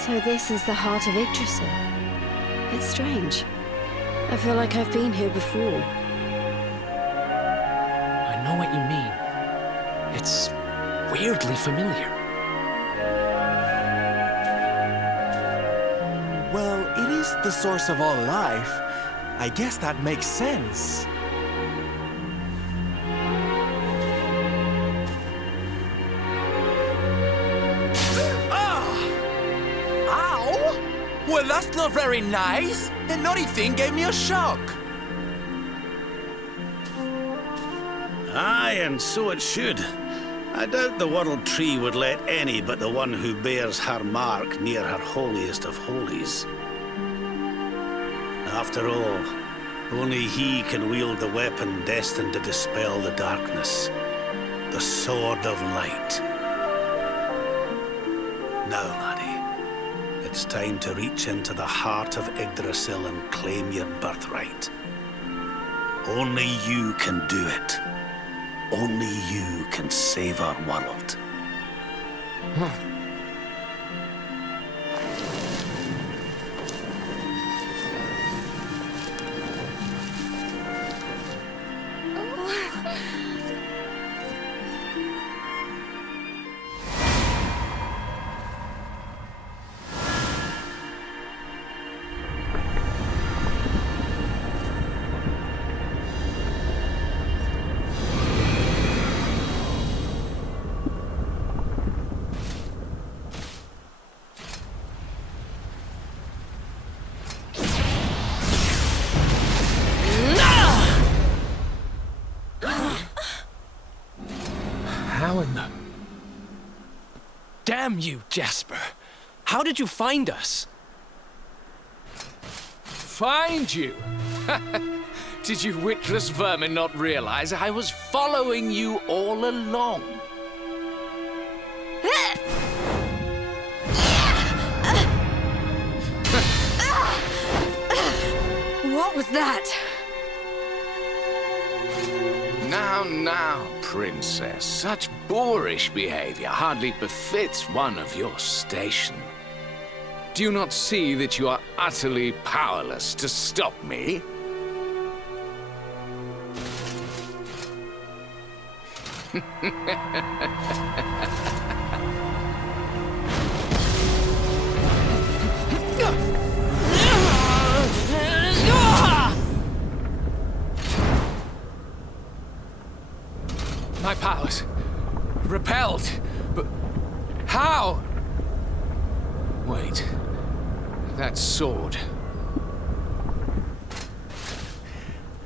So this is the heart of Yggdrasil. It's strange. I feel like I've been here before. I know what you mean. It's weirdly familiar. Well, it is the source of all life. I guess that makes sense. Well, that's not very nice. The naughty thing gave me a shock. Aye, and so it should. I doubt the World Tree would let any but the one who bears her mark near her holiest of holies. After all, only he can wield the weapon destined to dispel the darkness. The Sword of Light. Now, laddie, it's time to reach into the heart of Yggdrasil and claim your birthright. Only you can do it. Only you can save our world. How in the... Damn you, Jasper! How did you find us? Find you? Did you witless vermin not realize I was following you all along? What was that? Now, princess. Such boorish behavior hardly befits one of your station. Do you not see that you are utterly powerless to stop me? My powers. Repelled. But how? Wait. That sword.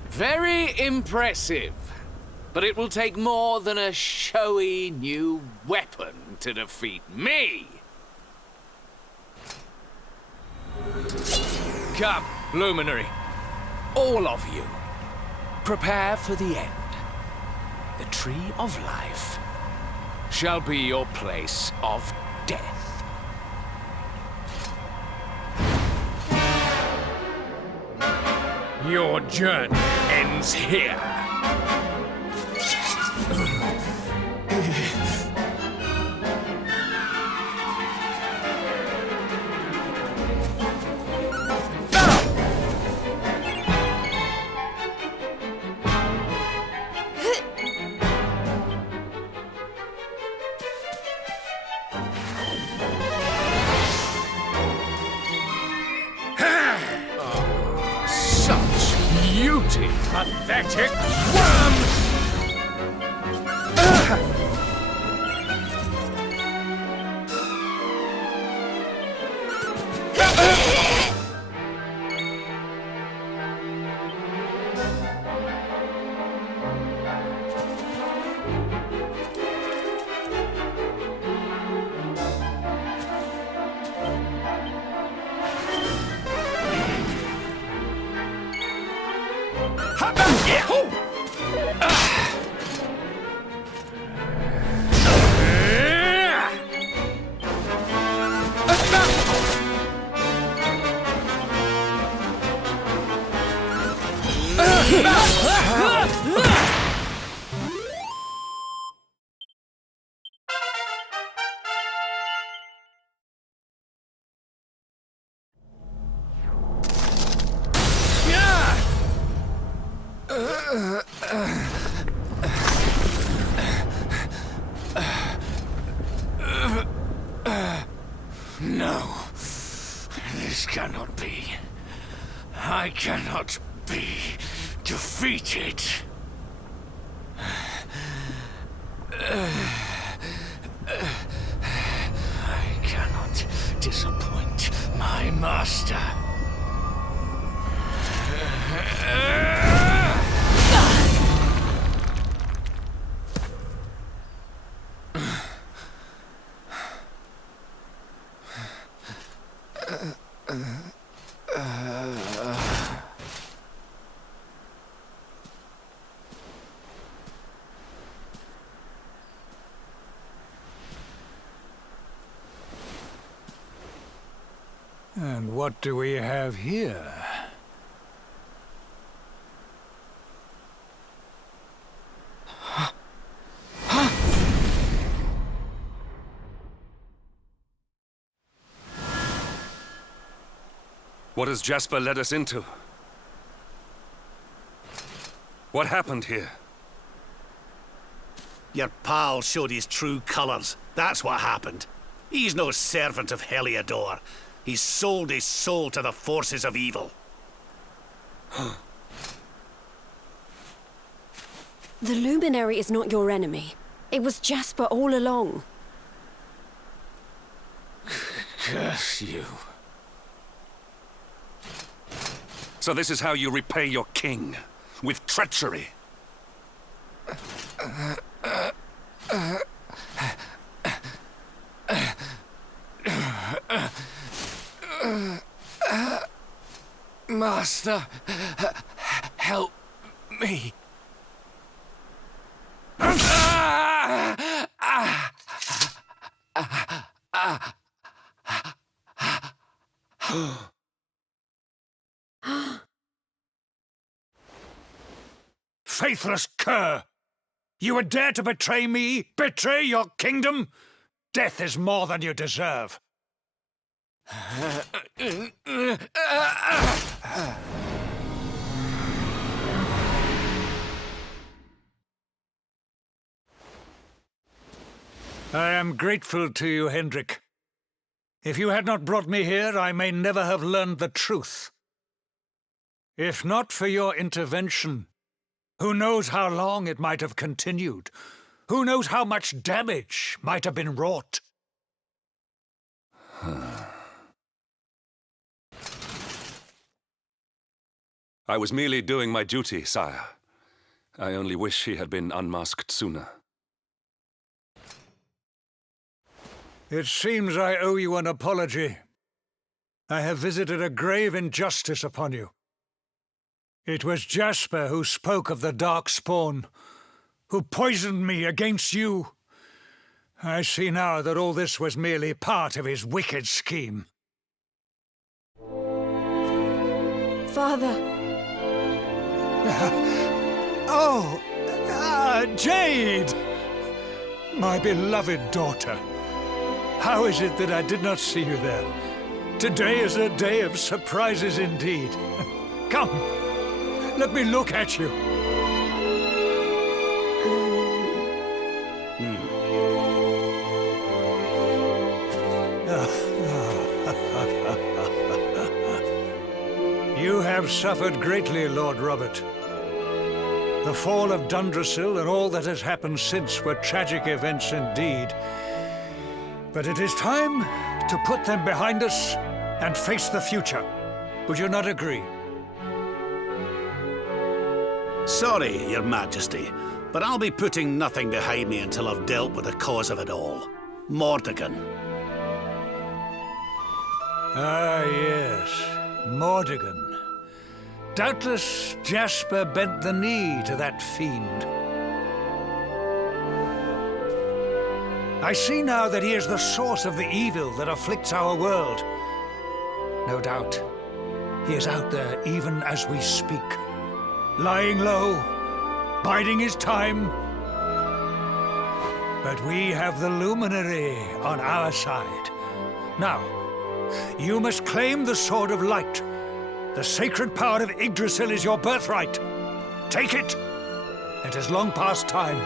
Very impressive. But it will take more than a showy new weapon to defeat me. Come, Luminary. All of you. Prepare for the end. The Tree of Life shall be your place of death. Your journey ends here. Pathetic worms! No, this cannot be. I cannot be defeated. I cannot disappoint my my master. And what do we have here? What has Jasper led us into? What happened here? Your pal showed his true colors. That's what happened. He's no servant of Heliodor. He's sold his soul to the forces of evil. The Luminary is not your enemy. It was Jasper all along. Curse you. So this is how you repay your king, with treachery. Master, help me. Faithless cur! You would dare to betray me? Betray your kingdom? Death is more than you deserve. I am grateful to you, Hendrik. If you had not brought me here, I may never have learned the truth. If not for your intervention, who knows how long it might have continued? Who knows how much damage might have been wrought? I was merely doing my duty, sire. I only wish he had been unmasked sooner. It seems I owe you an apology. I have visited a grave injustice upon you. It was Jasper who spoke of the Darkspawn, who poisoned me against you. I see now that all this was merely part of his wicked scheme. Father. Jade! My beloved daughter. How is it that I did not see you there? Today is a day of surprises indeed. Come, let me look at you. You have suffered greatly, Lord Robert. The fall of Dundrasil and all that has happened since were tragic events indeed. But it is time to put them behind us and face the future. Would you not agree? Sorry, Your Majesty, but I'll be putting nothing behind me until I've dealt with the cause of it all. Mordegon. Ah, yes. Mordegon. Doubtless Jasper bent the knee to that fiend. I see now that he is the source of the evil that afflicts our world. No doubt, he is out there even as we speak. Lying low, biding his time. But we have the Luminary on our side. Now, you must claim the Sword of Light. The sacred power of Yggdrasil is your birthright. Take it. It is long past time.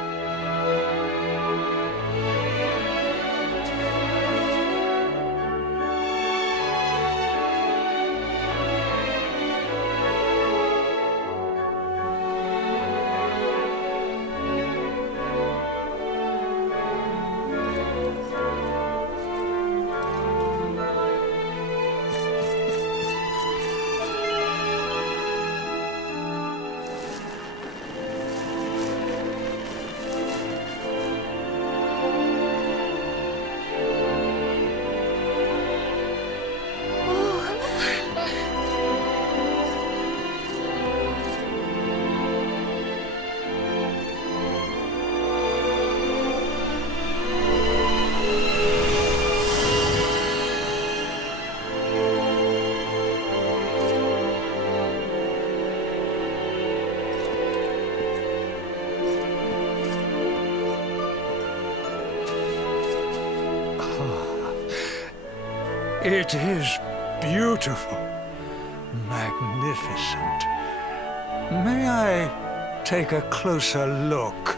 It is beautiful. Magnificent. May I take a closer look?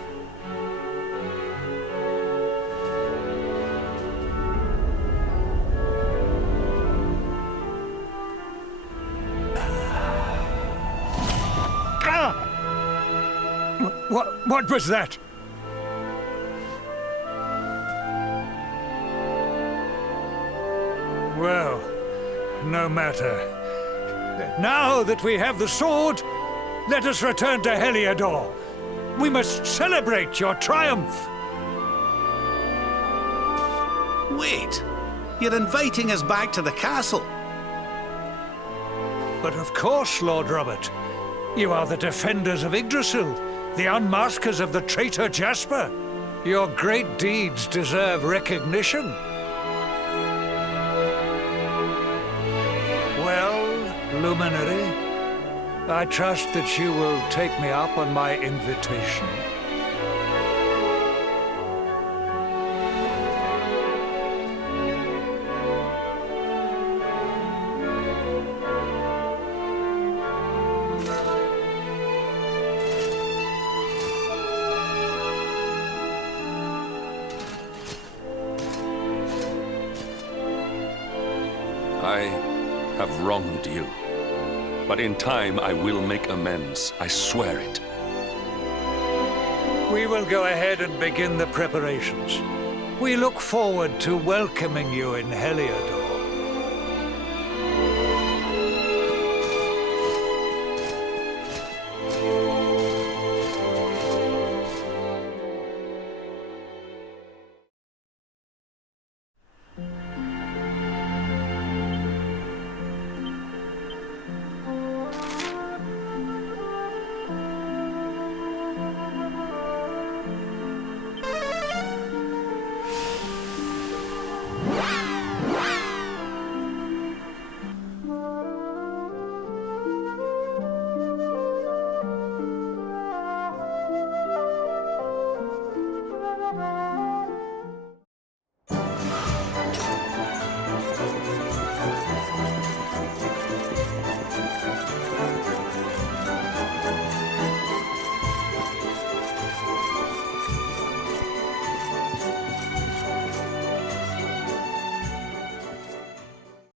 What was that? Well, no matter. Now that we have the sword, let us return to Heliodor. We must celebrate your triumph. Wait, you're inviting us back to the castle. But of course, Lord Robert. You are the defenders of Yggdrasil, the unmaskers of the traitor Jasper. Your great deeds deserve recognition. Well, Luminary, I trust that you will take me up on my invitation. I have wronged you. But in time, I will make amends. I swear it. We will go ahead and begin the preparations. We look forward to welcoming you in Heliodor.